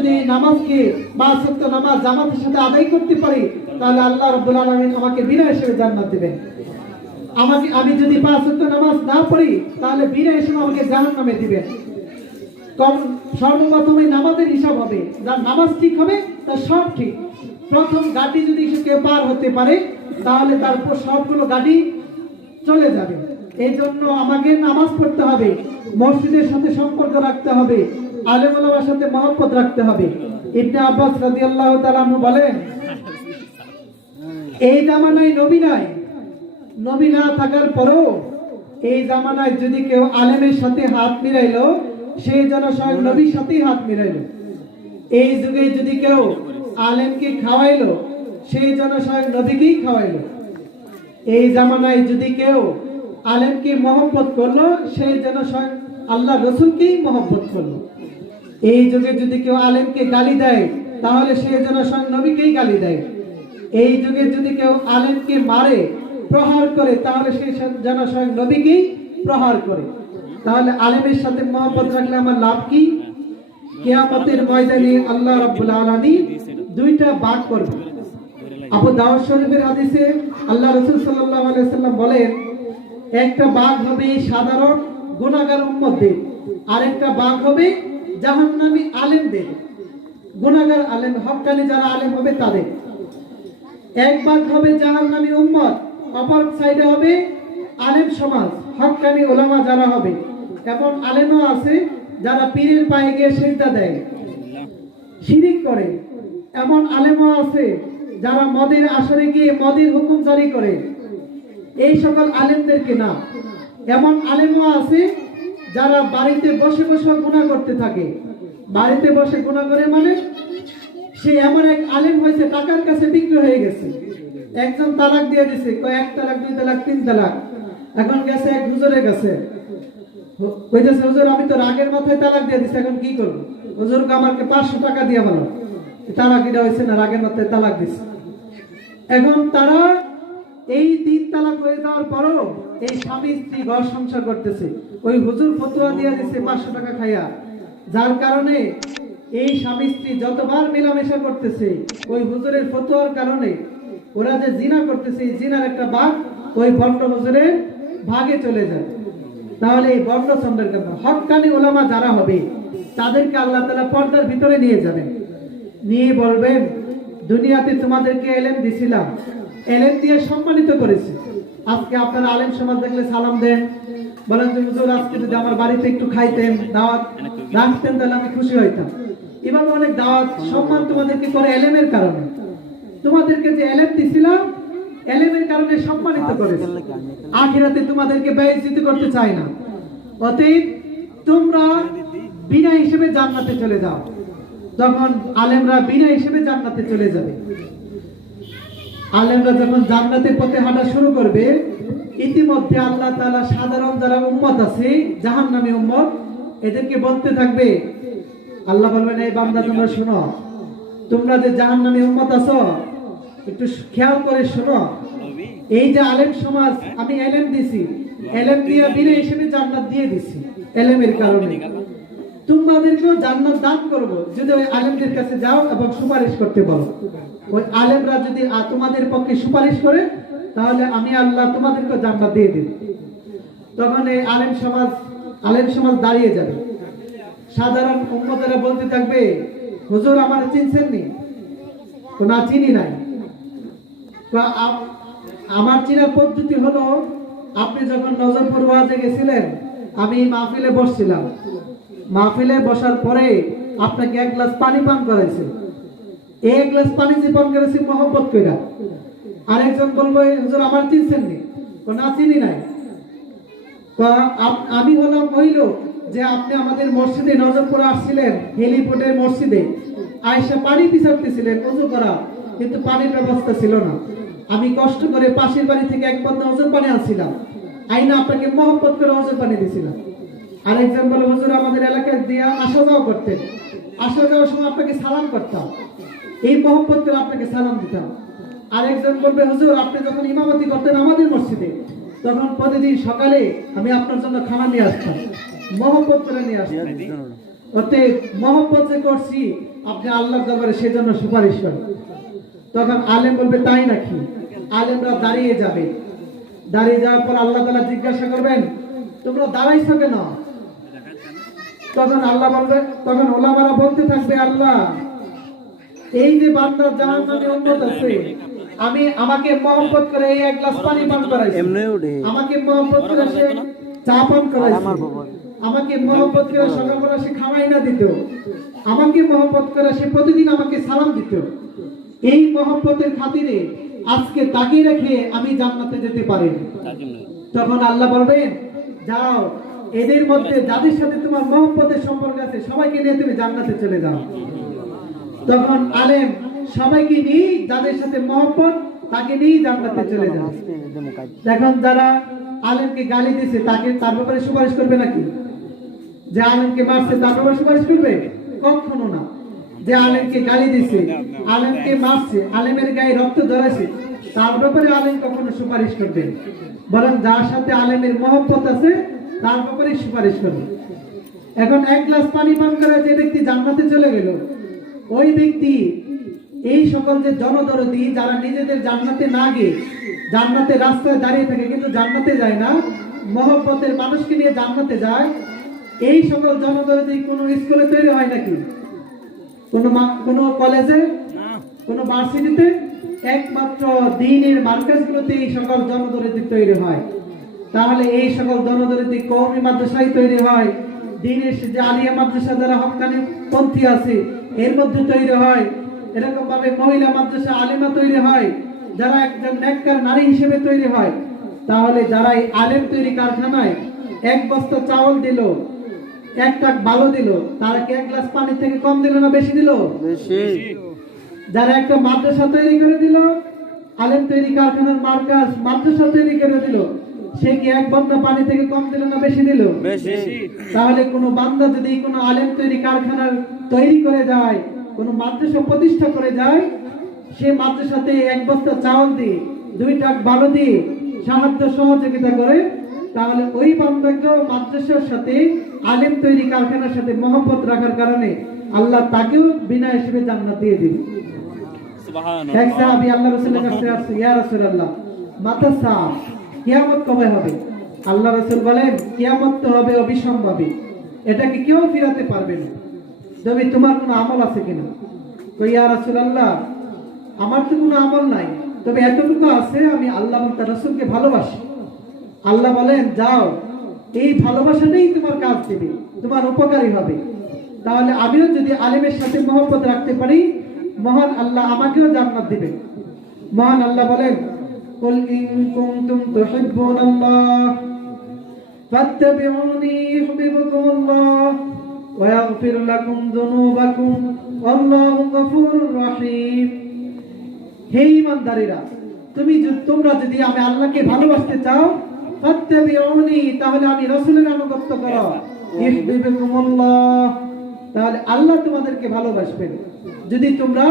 যদি নামাজকে 5 ওয়াক্ত নামাজ জামাতের সাথে আদায় করতে পারি, তাহলে আল্লাহ রাব্বুল আলামিন আমাকে বিনা হিসেবে জান্নাত দিবেন। আমি যদি 5 ওয়াক্ত নামাজ না পড়ি, তাহলে বিনা হিসেবে আমাকে জাহান্নামে দিবেন। সর্বপ্রথমে নামাজের হিসাব হবে, যার নামাজ ঠিক হবে তার সব ঠিক। প্রথম গাড়ি যদি কেউ পার হতে পারে, তাহলে তারপর সবগুলো গাড়ি চলে যাবে। এই জন্য আমাকে নামাজ পড়তে হবে, মসজিদের সাথে সম্পর্ক রাখতে হবে, আলেম ওলামার সাথে মহব্বত রাখতে হবে। ইবনে আব্বাস রাদিয়াল্লাহু তাআলা আনহু বলেন, এই জামানায় নবী না থাকার পরেও এই জামানায় যদি কেউ আলেমের সাথে হাত মিলাইলো, সেই যেন স্বয়ং নবীর সাথেই হাত মিলাইলো। এই যুগে যদি কেউ আলেমকে খাওয়াইলো, সেই যেন স্বয়ং নবীকেই খাওয়াইলো। এই জামানায় যদি কেউ আলেমকে মহব্বত করলো, সেই যেন স্বয়ং আল্লাহ রসুলকেই মহব্বত করলো। এই যুগে যদি কেউ আলেমকে গালি দেয়, তাহলে সে যেন স্বয়ং নবীকেই গালি দেয়। এই যুগে যদি কেউ আলেমকে মারে, প্রহার করে, তাহলে সে যেন স্বয়ং নবীকেই প্রহার করে। তাহলে আলেমের সাথে মহব্বত রাখলে আমার লাভ কি? কিয়ামতের ময়দানে আল্লাহ রাব্বুল আলামিন দুইটা ভাগ করবে। আবু দাউদ শরীফের হাদিসে আল্লাহ রাসূল সাল্লাল্লাহু আলাইহি ওয়াসাল্লাম বলেন, একটা ভাগ হবে সাধারণ গুনাহগার উম্মতদের, আরেকটা ভাগ হবে জাহান্নামী আলেমদের। গুনাহগার আলেম, হক্কানি যারা আলেম হবে তাদের এক ভাগ হবে জাহান্নামী উম্মত, অপর সাইডে হবে আলেম সমাজ, হক্কানি ওলামা যারা হবে। এমন আলেমও আছে যারা পীরের পায়ে গিয়ে সিজদা দেয়, শিরিক করে। এমন আলেমও আছে যারা মদের আসরে গিয়ে মদের হুকুম জারি করে। এই সকল আলেমদেরকে না। এমন আলেমও আছে যারা বাড়িতে বসে বসে গুনাহ করতে থাকে। বাড়িতে বসে গুনাহ করে মানে সে এমন এক আলেম হয়েছে, টাকার কাছে বিক্রি হয়ে গেছে। একজন তালাক দিয়ে দিছে, 1 তালাক 2 তালাক 3 তালাক। এখন গেছে এক হুজুরের কাছে, কইতেছে, হুজুর আমি তো রাগের মাথায় তালাক দিয়ে দিছি, এখন কি করব? হুজুরকে আমাকে 500 টাকা দিয়ে ভালো, তালাক এটা হয়েছে না, রাগের মাথায় তালাক দিছে। এখন তারা এই 3 তালাক হয়ে যাওয়ার পরও এই স্বামী স্ত্রী ঘর সংসার করতেছে। ওই হুজুর ফতোয়া দিয়ে দিছে 500 টাকা খাইয়া, যার কারণে এই স্বামী স্ত্রী যতবার মেলামেশা করতেছে, ওই হুজুরের ফতোয়ার কারণে ওরা যে জিনা করতেছে, এই জিনার একটা ভাগ ওই ভণ্ড হুজুরের ভাগে চলে যায়। তাহলে এই ভণ্ড সম্পর্কে হক্কানি ওলামা যারা হবে, তাদেরকে আল্লাহ তাআলা পর্দার ভিতরে নিয়ে যাবেন, নিয়ে বলবেন, দুনিয়াতে তোমাদেরকে এলেম দিছিলাম, এলেম দিয়ে সম্মানিত করেছি। আজকে আপনারা আলেম সমাজ দেখলে সালাম দেন, বলেন যে হুজুর আজকে যদি আমার বাড়িতে একটু খাইতেন, দাওয়াত রাখতেন, তাহলে আমি খুশি হইতাম। এভাবে অনেক দাওয়াত সম্মান তোমাদেরকে করে এলেমের কারণে। তোমাদেরকে যে এলেম দিছিলাম, এলেমের কারণে সম্মানিত করেছি। আখিরাতে তোমাদেরকে বেইজ্জত করতে চাই না। অতএব তোমরা বিনা হিসেবে জান্নাতে চলে যাও। যখন আলেমরা বিনা হিসেবে জান্নাতে চলে যাবে, আলেমরা যখন জান্নাতের পথে হাঁটা শুরু করবে, ইতিমধ্যে আল্লাহ তাআলা সাধারণ যারা উম্মত আছে, জাহান্নামী উম্মত, এদেরকে বলতে থাকবে, আল্লাহ বলবেন, এই বান্দা তোমরা শোনো, তোমরা যে জাহান্নামী উম্মত আছো, একটু খেয়াল করে শোনো। এই যে আলেম সমাজ, আমি এলেম দিছি, এলেম দিয়ে বিনা হিসেবে জান্নাত দিয়ে দিছি। এলেমের কারণে তোমাদেরকেও জান্নাত দান করব, যদি ওই আলেমদের কাছে যাও এবং সুপারিশ করতে বলো। ওই আলেমরা যদি তোমাদের পক্ষে সুপারিশ করে, তাহলে আমি আল্লাহ তোমাদেরকে জান্নাত দিয়ে দেব। তখন এই আলেম সমাজ দাঁড়িয়ে যাবে। সাধারণ উম্মতেরা বলতে থাকবে, হুজুর আমার চিনছেন নি? না, চিনি নাই। আমার চিনার পদ্ধতি হলো, আপনি যখন নজরপুর ওয়াজে গেছিলেন, আমি মাহফিলে বসছিলাম। মাহফিলে বসার পরে আপনাকে 1 গ্লাস পানি পান করাইছে। এক গ্লাস পানি যে পান করেছি মহব্বত কইরা। আরেকজন বলবে, হুজুর আমার চিনছেন নি? না, চিনি নাই। আমি হলাম ওই লোক যে আপনি আমাদের মসজিদে নজরপুরে আসছিলেন, হেলিপোর্টের মসজিদে আয়েশা পানি পিছাতেছিলেন ওযু করা, কিন্তু পানির ব্যবস্থা ছিল না। আমি কষ্ট করে পাশের বাড়ি থেকে 1 বদনা ওযুর পানি আনছিলাম, আইনা আপনাকে মহব্বত করে ওযুর পানি দিছিলাম। আরেকজন বলে, হুজুর আমাদের এলাকায় দিয়া আসা যাওয়া করতেন, আসা যাওয়ার সময় আপনাকে সালাম করতাম, এই মহব্বত করে আপনাকে সালাম দিতাম। আরেকজন বলবে, হুজুর আপনি যখন ইমামতি করতেন আমাদের মসজিদে, তখন প্রতিদিন সকালে আমি আপনার জন্য খানা নিয়ে আসতাম, মহব্বত করে নিয়ে আসতাম। ওতে মহব্বত যে করছি আপনি আল্লাহর দরবারে সেজন্য সুপারিশ করেন। তখন আলেম বলবে তাই নাকি? আলেমরা দাঁড়িয়ে যাবে, দাঁড়িয়ে যাওয়ার পর আল্লাহ তাআলা জিজ্ঞাসা করবেন তোমরা দাঁড়াইছো কেন? তখন আল্লাহ বলবে, তখন ওলামারা বলতে থাকবে আল্লাহ এই যে বান্দার জাহান্নামে উম্মত আছে, আমাকে মহব্বত করে এই এক গ্লাস পানি পান করাইছে, আমাকে মহব্বত করে সে চা পান করাইছে, আমাকে মহব্বত করে সকালবেলা সে খাওয়াই না দিত, আমাকে মহব্বত করে সে প্রতিদিন আমাকে সালাম দিত, এই মহব্বতের খাতিরে আজকে তাকে রেখে আমি জান্নাতে যেতে পারি। তখন আল্লাহ বলবেন যাও এদের মধ্যে যাদের সাথে তোমার মহব্বতের সম্পর্ক আছে সবাইকে নিয়ে তুমি জান্নাতে চলে যাও। তখন আলেম সবাইকে নিয়ে যাদের সাথে মহব্বত তাকে নিয়ে জান্নাতে চলে যায়। এখন যারা আলেমকে গালি দিয়েছে তার ব্যাপারে সুপারিশ করবে নাকি? যে আলেমকে মারছে তার ব্যাপারে সুপারিশ করবে? কখনো না। যে আলেমকে গালি দিয়েছে, আলেমকে মারছে, আলেমের গায়ে রক্ত ধরেছে তার ব্যাপারে আলেম কখনো সুপারিশ করবে? বরং যার সাথে আলেমের মহব্বত আছে তার ব্যাপারে সুপারিশ করবে। এখন এক গ্লাস পানি পান করে যে ব্যক্তি জান্নাতে চলে গেল, ওই ব্যক্তি এই সকল যে জনদরদি যারা নিজেদের জান্নাতে না গিয়ে জান্নাতের রাস্তায় দাঁড়িয়ে থাকে কিন্তু জান্নাতে যায় না, মহব্বতের মানুষকে নিয়ে জান্নাতে যায়, এই সকল জনদরদি কোনো স্কুলে তৈরি হয় নাকি? কোনো কলেজে, কোনো ভার্সিটিতে? একমাত্র দ্বীনের মার্কাজগুলোতে এই সকল জনদরদি তৈরি হয়। তাহলে এই সকল জনদরদি কওমি মাদ্রাসায় তৈরি হয়, দ্বীনের যে আলিয়া মাদ্রাসা যারা হক্কানি পন্থী আছে এর মধ্যে তৈরি হয়, এরকম ভাবে মহিলা মাদ্রাসা আলেমা তৈরি হয়, যারা একজন নেককার নারী হিসেবে তৈরি হয়। তাহলে যারা এই আলেম তৈরি কারখানায় এক বস্তা চাউল দিল, এক কাপ বালু দিল, তারা কি এক গ্লাস পানি থেকে কম দিল না বেশি দিল? বেশি। যারা একটা মাদ্রাসা তৈরি করে দিল, আলেম তৈরি কারখানার মার্কাজ মাদ্রাসা তৈরি করে দিল, সে কি এক বস্তা পানি থেকে কম দিল না বেশি দিল? বেশি। তাহলে কোনো বান্দা যদি কোনো আলেম তৈরি কারখানার তৈরি করে যায়, কোনো মাদ্রাসা প্রতিষ্ঠা করে যায়, সে মাদ্রাসাতে এক বস্তা চাউল দিয়ে, 2 টাক বালু দিয়ে সাহায্য সহযোগিতা করে, তাহলে ওই বান্দাকেও মাদ্রাসার সাথে আলেম তৈরি কারখানার সাথে মহব্বত রাখার কারণে আল্লাহ তাকেও বিনা হিসেবে জান্নাত দিয়ে দিবে। সুবহানাল্লাহ। এক সাহাবী আল্লাহ রাসূলের কাছে আসছে, ইয়া রাসূলুল্লাহ মাতা সাআহ, কিয়ামত কবে হবে? আল্লাহ রাসূল বলেন কিয়ামত তো হবে অবিসম্ভাবী, এটাকে কেউ ফিরাতে পারবে না, তবে তোমার কোনো আমল আছে কিনা? তো ইয়া রাসূলুল্লাহ আমার তো কোনো আমল নাই, তবে এতটুকু আছে আমি আল্লাহ এবং তার রাসূলকে ভালোবাসি। আল্লাহ বলেন যাও এই ভালোবাসাটাই তোমার কাজ দেবে, তোমার উপকারী হবে। তাহলে আমিও যদি আলেমের সাথে মহব্বত রাখতে পারি, মহান আল্লাহ আমাকেও জান্নাত দিবেন। মহান আল্লাহ বলেন কুল ইন কুনতুম তুহিব্বুনাল্লাহ ফাত্তাবিউনি ইউহিব্বুকুমুল্লাহ ওয়া ইয়াগফির লাকুম যুনুবাকুম আল্লাহু গফুরুর রহিম। হে ঈমানদারেরা, তোমরা যদি আমি আল্লাহকে ভালোবাসতে চাও, ফাত্তাবিউনি তাহলে আমি রাসূলের আনুগত্য করো, ইউহিব্বুকুমুল্লাহ তাহলে আল্লাহ তোমাদেরকে ভালোবাসবেন। যদি তোমরা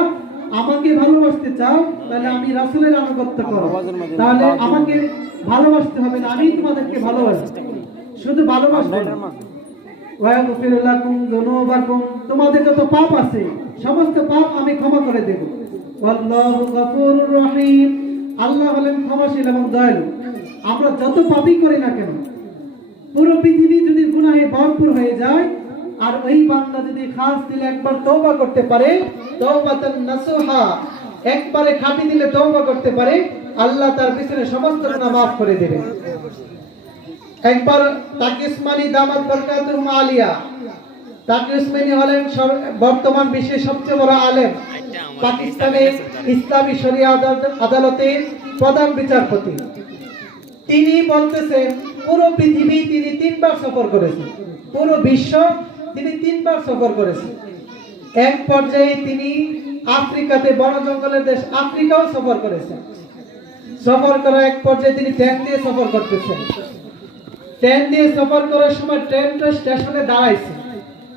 আমাকে ভালোবাসতে চাও তাহলে আমি রাসূলের আনুগত্য করো, তাহলে আমাকে ভালোবাসতে হবে না, আমি তোমাদেরকে ভালোবাসবো। শুধু ভালোবাসবো না, ওয়া ইয়াগফির লাকুম যুনুবাকুম তোমাদের যত পাপ আছে সমস্ত পাপ আমি ক্ষমা করে দেব। আল্লাহু গফুরুর রহিম আল্লাহ হলেন ক্ষমাশীল এবং দয়ালু। আমরা যত পাপই করি না কেন, পুরো পৃথিবী যদি গুনাহে ভরপুর হয়ে যায় আর ওই বান্দা যদি খাস দিলে একবার তওবা করতে পারে, তওবাতান নাসুহা একবারে খাঁটি দিলে তওবা করতে পারে, আল্লাহ তার পিছনে সমস্ত গুনাহ maaf করে দেবেন। একবার তাকি উসমানী দামাত বরকাতুহুম আলিয়া, তাকি উসমানী হলেন বর্তমান বিশ্বের সবচেয়ে বড় আলেম, পাকিস্তানের ইসলামী শরিয়া আদালতের প্রধান বিচারপতি। তিনি বলতেছেন পুরো পৃথিবী তিনি 3 বার সফর করেছেন, পুরো বিশ্ব তিনি 3 বার সফর করেছেন। এক পর্যায়ে তিনি আফ্রিকাতে বন জঙ্গলের দেশ আফ্রিকাও সফর করেছেন। সফর করার এক পর্যায়ে তিনি ট্রেন দিয়ে সফর করতেছেন। ট্রেন দিয়ে সফর করার সময় ট্রেনটা স্টেশনে দাঁড়াইছে।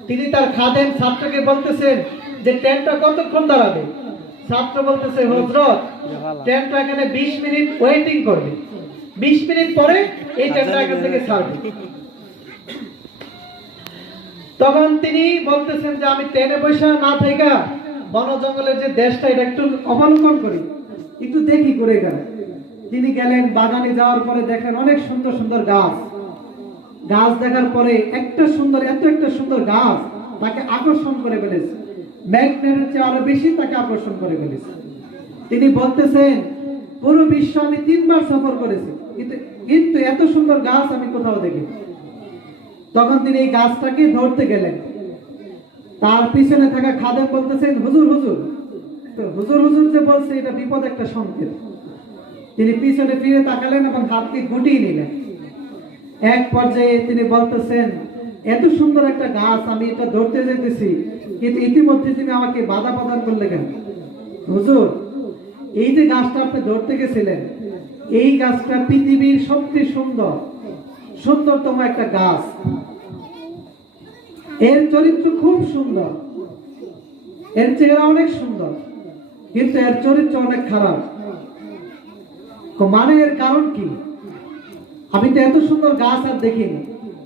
তিনি তার খাদেম ছাত্রকে বলতেছেন যে ট্রেনটা কতক্ষণ দাঁড়াবে? ছাত্র বলতেছে হযরত ট্রেনটা এখানে 20 মিনিট ওয়েটিং করবে, 20 মিনিট পরে এই ট্রেনটা এখান থেকে ছাড়বে। তখন তিনি বলতেছেন যে আমি ট্রেনে বসে না থেকে বন জঙ্গলের যে দেশটা এটা একটু অবলোকন করি, একটু দেখি করে গেল। তিনি গেলেন, বাগানে যাওয়ার পরে দেখেন অনেক সুন্দর সুন্দর গাছ। গাছ দেখার পরে একটা সুন্দর, এত একটা সুন্দর গাছ তাকে আকর্ষণ করে ফেলেছে, ম্যাগনেটের চেয়ে আরো বেশি তাকে আকর্ষণ করে ফেলেছে। তিনি বলতেছেন পুরো বিশ্ব আমি 3 বার সফর করেছি, কিন্তু এত সুন্দর গাছ আমি কোথাও দেখি। তখন তিনি এই গাছটাকে ধরতে গেলেন। তার পিছনে থাকা খাদেম বলতেছেন হুজুর হুজুর। তো হুজুর হুজুর যে বলছে এটা বিপদ একটা সংকেত। তিনি পিছনে ফিরে তাকালেন এবং হাতকে গুটিয়ে নিলেন। এক পর্যায়ে তিনি বলতেছেন এত সুন্দর একটা গাছ আমি এটা ধরতে যেতেছি, কিন্তু ইতিমধ্যে তুমি আমাকে বাধা প্রদান করলে কেন? হুজুর, এই যে গাছটা আপনি ধরতে গেছিলেন, এই গাছটা পৃথিবীর সবচেয়ে সুন্দরতম একটা গাছ। এর চরিত্র খুব সুন্দর, এর চেহারা অনেক সুন্দর, কিন্তু এর চরিত্র অনেক খারাপ। মানে এর কারণ কি? আমি তো এত সুন্দর গাছ আর দেখিনি,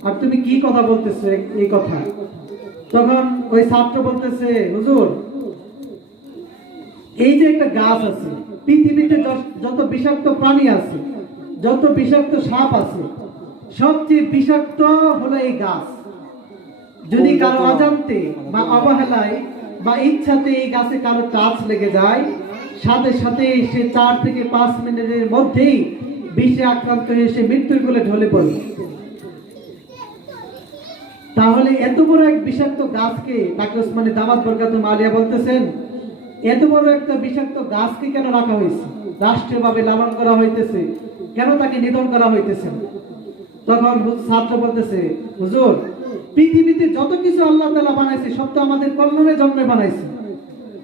আর তুমি কি কথা বলতেছো এই কথা? তখন ওই ছাত্র বলতেছে হুজুর, এই যে একটা গাছ আছে, পৃথিবীতে যত বিষাক্ত প্রাণী আছে, যত বিষাক্ত সাপ আছে, সবচেয়ে বিষাক্ত হলো এই গাছ। যদি কারো অজান্তে বা অবহেলায় বা ইচ্ছাতে এই গাছে কারো টাচ লেগে যায়, সাথে সাথে সে 4 থেকে 5 মিনিটের মধ্যেই বিষে আক্রান্ত হয়ে সে মৃত্যুর কোলে ঢলে পড়বে। তাহলে এত বড় এক বিষাক্ত গাছকে, তাকে ওসমানী দামাত বরকাতুম আলিয়া বলতেছেন এত বড় একটা বিষাক্ত গাছকে কেন রাখা হয়েছে, রাষ্ট্রীয়ভাবে লালন করা হইতেছে, কেন তাকে নিধন করা হইতেছে? তখন ছাত্র বলতেছে হুজুর, পৃথিবীতে যত কিছু আল্লাহ তাআলা বানাইছে সব তো আমাদের কল্যাণের জন্য বানাইছে,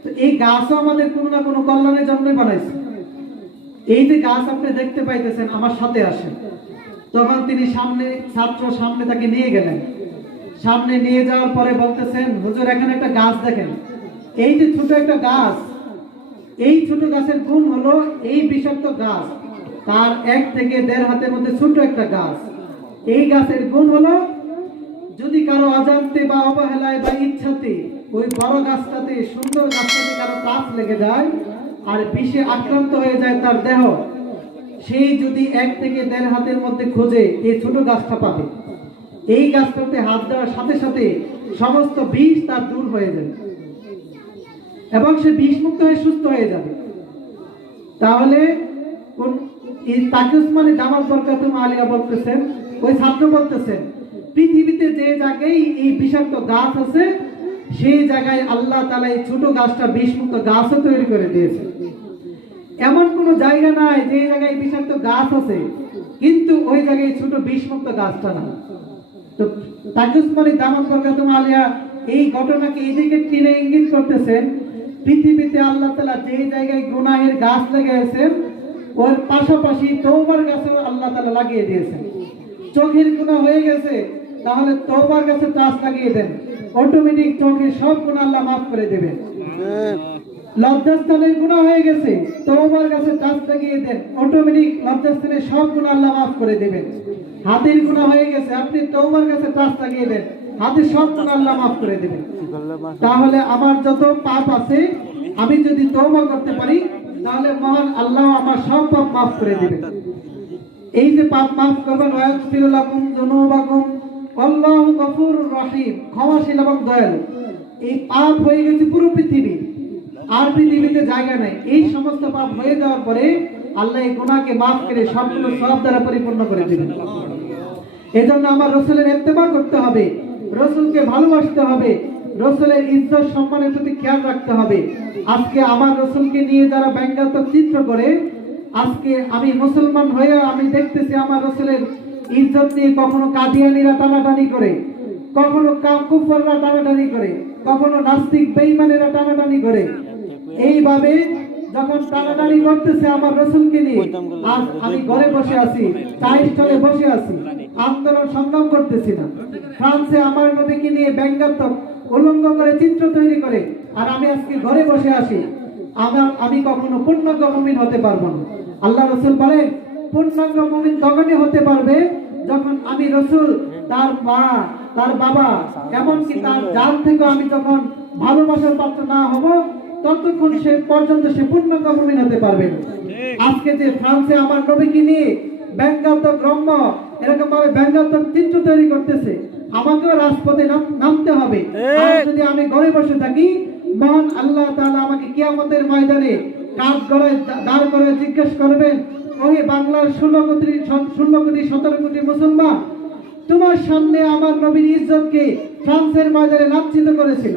তো এই গাছও আমাদের কোনো না কোনো কল্যাণের জন্য বানাইছে। এই যে গাছ আপনি দেখতে পাইতেছেন, আমার সাথে আসেন। তখন তিনি ছাত্র সামনে তাকে নিয়ে গেলেন। সামনে নিয়ে যাওয়ার পরে বলতেছেন হুজুর, এখানে একটা গাছ দেখেন, এই যে ছোট একটা গাছ, এই ছোট গাছের গুণ হলো এই বিষাক্ত গাছ তার 1 থেকে 1.5 হাতের মধ্যে ছোট একটা গাছ। এই গাছের গুণ হলো যদি কারো অজান্তে বা অবহেলায় বা ইচ্ছাতে ওই বড় গাছটাতে, সুন্দর গাছটাতে কারো টাচ লেগে যায় আর বিষে আক্রান্ত হয়ে যায় তার দেহ, সেই যদি 1 থেকে 1.5 হাতের মধ্যে খোঁজে এই ছোট গাছটা পাবে। এই গাছটাতে হাত দেওয়ার সাথে সাথে সমস্ত বিষ তার দূর হয়ে যাবে এবং সে বিষমুক্ত হয়ে সুস্থ হয়ে যাবে। তাহলে তাকে ওসমানী দামাত বরকাতুম আলিয়া বলতেছেন, ওই ছাত্র বলতেছেন পৃথিবীতে যে জায়গায় এই বিষাক্ত গাছ আছে, সেই জায়গায় আল্লাহ তাআলা এই ছোট গাছটা বিষমুক্ত গাছও তৈরি করে দিয়েছে। এমন কোন জায়গা নাই যে জায়গায় বিষাক্ত গাছ আছে কিন্তু ওই জায়গায় ছোট বিষমুক্ত গাছটা না। তো তাকে ওসমানী দামাত বরকাতুম আলিয়া এই ঘটনাকে এই দিকে টেনে ইঙ্গিত করতেছেন, পৃথিবীতে আল্লাহ তাআলা যে জায়গায় গুনাহের গাছ লাগিয়েছেন ওর পাশাপাশি তওবার গাছও আল্লাহ তাআলা লাগিয়ে দিয়েছেন। চোখের গুনাহ হয়ে গেছে, তাহলে তওবার গাছে টাচ লাগিয়ে দেন, অটোমেটিক চোখের সব গুনাহ আল্লাহ মাফ করে দেবেন। লজ্জাস্থানের গুনাহ হয়ে গেছে, তওবার গাছে টাচ লাগিয়ে দেন, অটোমেটিক লজ্জাস্থানের সব গুনাহ আল্লাহ মাফ করে দেবেন। হাতের গুনাহ হয়ে গেছে, আপনি তওবার গাছে টাচ লাগিয়ে দেন, হাতের সব গুনাহ আল্লাহ মাফ করে দেবেন। তাহলে আমার যত পাপ আছে আমি যদি তওবা করতে পারি, তাহলে মহান আল্লাহ আমার সব পাপ মাফ করে দিবেন। এই যে পাপ মাফ করবেন, ওয়াগফির লাকুম যুনুবাকুম আল্লাহু গফুরুর রহিম, ক্ষমাশীল এবং দয়ালু। এই পাপ হয়ে গেছে পুরো পৃথিবী, আর পৃথিবীতে জায়গা নাই। এই সমস্ত পাপ হয়ে যাওয়ার পরে আল্লাহ এই গুনাহকে মাফ করে সবগুলো সওয়াব দ্বারা পরিপূর্ণ করে দিবেন। এজন্য আমার রাসূলের ইত্তেবা করতে হবে, রাসূলকে ভালোবাসতে হবে, রাসূলের ইজ্জত সম্মানের প্রতি খেয়াল রাখতে হবে। আজকে আমার রাসূলকে নিয়ে যারা ব্যঙ্গাত্মক চিত্র করে, আজকে আমি মুসলমান হয়ে আমি দেখতেছি আমার রাসূলের ইজ্জত নিয়ে কখনো কাদিয়ানীরা টানাটানি করে, কখনো কুফাররা টানাটানি করে, কখনো নাস্তিক বেঈমানেরা টানাটানি করে। এইভাবে যখন টানাটানি করতেছে আমার রাসূলকে নিয়ে, আজ আমি ঘরে বসে আছি, চায়ের বসে আছি, আন্দোলন সংগ্রাম করতেছি না। ফ্রান্সে আমার নবীকে নিয়ে ব্যঙ্গাত্মক উলঙ্গ করে চিত্র তৈরি করে, আর আমি আজকে ঘরে বসে আছি। আমি কখনো পূর্ণাঙ্গ মুমিন হতে পারবো না। আল্লাহ রাসূল বলেন পূর্ণাঙ্গ মুমিন তখনই হতে পারবে যখন আমি রাসূল তার মা, তার বাবা, এমনকি তার জান থেকে আমি যখন ভালোবাসার পাত্র না হব, ততক্ষণ সে পর্যন্ত সে পূর্ণাঙ্গ মুমিন হতে পারবে না। আজকে যে ফ্রান্সে আমার নবীকে নিয়ে ব্যঙ্গাত্মক রম্য এরকম ভাবে ব্যঙ্গাত্মক চিত্র তৈরি করতেছে, আমাকেও রাজপথে নামতে হবে। আর যদি আমি ঘরে বসে থাকি, মহান আল্লাহ তাআলা আমাকে কিয়ামতের ময়দানে কাঠ গড়ায় দাঁড় করে জিজ্ঞেস করবেন, ওহে বাংলার 16 কোটি মুসলমান, তোমার সামনে আমার নবীর ইজ্জতকে ফ্রান্সের ময়দানে লাঞ্ছিত করেছিল,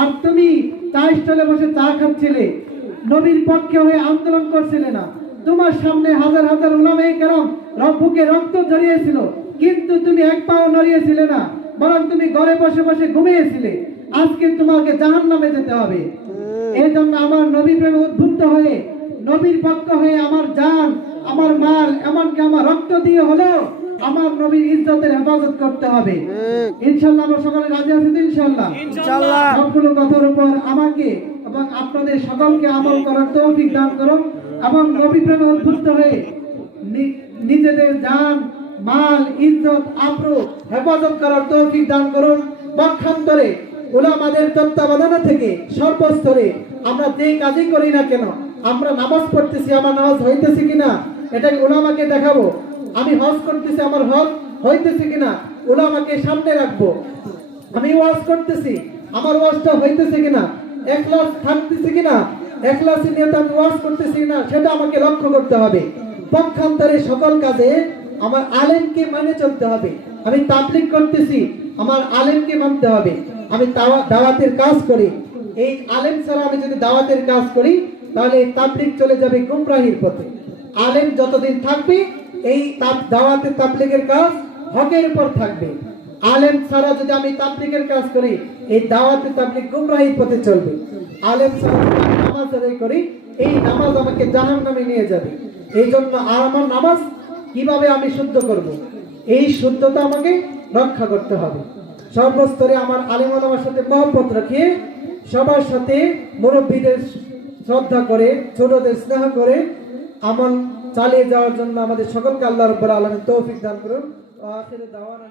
আর তুমি চা স্টলে বসে চা খাচ্ছিলে, নবীর পক্ষে হয়ে আন্দোলন করছিলে না। তোমার সামনে হাজার হাজার উলামায়ে কেরাম বুকে রক্ত ঝরিয়েছিল, কিন্তু তুমি এক পাও নড়িয়েছিলে না, বরং তুমি ঘরে বসে বসে ঘুমিয়েছিলে। আজকে তোমাকে জাহান্নামে যেতে হবে। এই জন্য আমার নবী প্রেমে উদ্বুদ্ধ হয়ে, নবীর পক্ষ হয়ে আমার জান, আমার মাল, এমনকি আমার রক্ত দিয়ে হলেও আমার নবীর ইজ্জতের হেফাজত করতে হবে। ইনশাআল্লাহ আমরা সকলে রাজি আছি তো? ইনশাআল্লাহ সবগুলো কথার উপর আমাকে এবং আপনাদের সকলকে আমল করার তৌফিক দান করুন, এবং নবী প্রেমে উদ্বুদ্ধ হয়ে নিজেদের জান, মাল, ইজ্জত, আবরু হেফাজত করার তৌফিক দান করুন। পক্ষান্তরে উলামাদের তত্ত্বাবধানে থেকে সর্বস্তরে আমরা যে কাজই করি না কেন, আমরা নামাজ পড়তেছি, আমার নামাজ হইতেছে কিনা এটা উলামাকে দেখাবো। আমি হজ করতেছি, আমার হজ হইতেছে কিনা উলামাকে সামনে রাখবো। আমি ওয়াজ করতেছি, আমার ওয়াজটা হইতেছে কিনা, ইখলাস থাকতেছে কিনা, ইখলাসী নিয়ে আমি ওয়াজ করতেছি না, সেটা আমাকে লক্ষ্য করতে হবে। পক্ষান্তরে সকল কাজে আমার আলেমকে মানে চলতে হবে। আমি তাবলীগ করতেছি, আমার আলেমকে মানতে হবে। আমি দাওয়াতের কাজ করি, এই আলেম ছাড়া আমি যদি দাওয়াতের কাজ করি, তাহলে এই তাবলীগ চলে যাবে গুমরাহির পথে। আলেম যতদিন থাকবে, এই দাওয়াতের তাবলীগের কাজ হকের উপর থাকবে। আলেম ছাড়া যদি আমি তাবলীগের কাজ করি, এই দাওয়াতের তাবলীগ গুমরাহির পথে চলবে। আলেম ছাড়া যদি আমি নামাজ আদায় করি, এই নামাজ আমাকে জাহান্নামে নিয়ে যাবে। এই জন্য আমার নামাজ কিভাবে আমি শুদ্ধ করব, এই শুদ্ধতা আমাকে রক্ষা করতে হবে। সর্বস্তরে আমার আলেম ওলামার সাথে মহব্বত রাখিয়ে, সবার সাথে মুরব্বীদের শ্রদ্ধা করে, ছোটদের স্নেহ করে আমল চালিয়ে যাওয়ার জন্য আমাদের সকলকে আল্লাহ রাব্বুল আলামিন তৌফিক দান করুন। আখির দাওয়ানা।